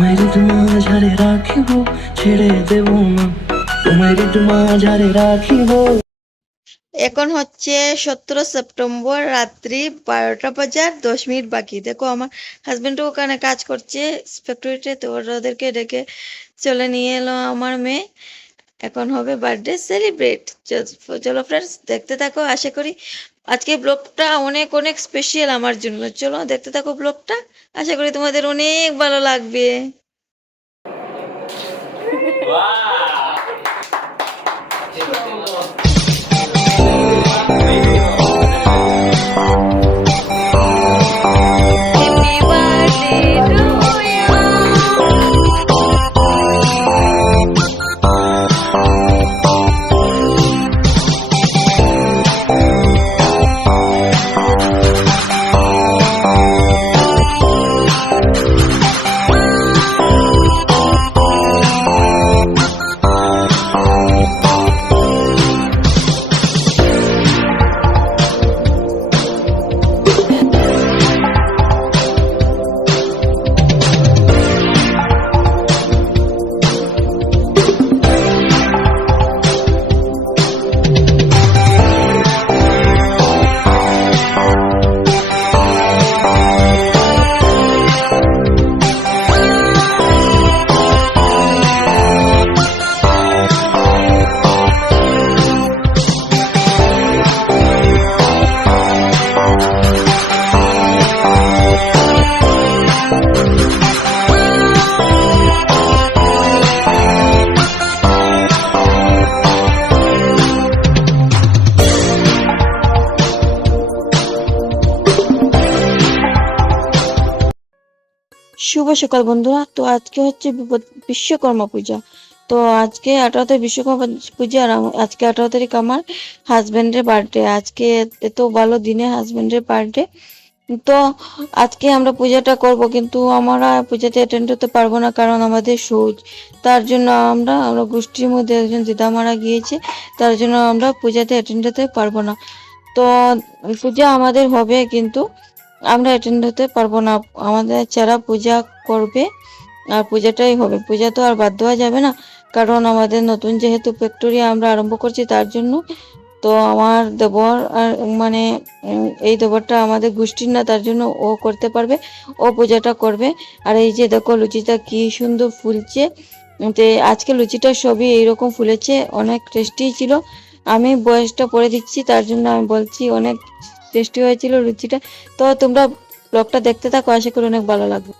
তোমায় ঋতুমা ঝাড়ে রাখিব, ছেড়ে দেব না, তোমায় ঋতুমা ঝাড়ে রাখিব। এখন হচ্ছে 17 সেপ্টেম্বর রাত্রি 12টা বাজার 10 মিনিট বাকি। দেখো আমার হাজবেন্ডও ওখানে কাজ করছে ফ্যাক্টরিতে, তো ওদেরকে ডেকে চলে নিয়ে এলো আমার মেয়ে। এখন হবে বার্থডে সেলিব্রেট। চলো ফ্রেন্ডস দেখতে থাকো। আশা করি আজকে ব্লগটা অনেক অনেক স্পেশাল আমার জন্য। চলো দেখতে থাকো ব্লগটা, আশা করি তোমাদের অনেক ভালো লাগবে। Happy birthday to শুভ সকাল বন্ধুরা। তো আজকে হচ্ছে বিশ্বকর্মা পূজা। তো আজকে 18 বিশ্বকর্মা পূজা, আর আজকে 18 তারিখ আমার হাজবেন্ডের বার্থডে। আজকে এত ভালো দিনে হাজবেন্ডের বার্থডে। তো আজকে আমরা পূজাটা করব, কিন্তু আমরা পূজাতে অ্যাটেন্ড হতে পারবো না, কারণ আমাদের শৌচ। তার জন্য আমরা গোষ্ঠীর মধ্যে একজন দিদা মারা গিয়েছে, তার জন্য আমরা পূজাতে অ্যাটেন্ড হতে পারবো না। তো পূজা আমাদের হবে, কিন্তু আমরা অ্যাটেন্ড হতে পারবো না। আমাদের যারা পূজা করবে আর পূজাটাই হবে, পূজা তো আর বাদ দেওয়া যাবে না, কারণ আমাদের নতুন যেহেতু ফ্যাক্টরি আমরা আরম্ভ করছি তার জন্য। তো আমার দেবর আর মানে এই দেবরটা আমাদের গোষ্ঠীর না, তার জন্য ও করতে পারবে, ও পূজাটা করবে। আর এই যে দেখো লুচিটা কি সুন্দর ফুলছে। তো আজকে লুচিটা সবই এইরকম ফুলেছে, অনেক টেস্টি ছিল। আমি বয়সটা পরে দিচ্ছি, তার জন্য আমি বলছি অনেক টেস্টি হয়েছিল লুচিটা। তো তোমরা ব্লগটা দেখতে থাকো, আশা করি অনেক ভালো লাগবে।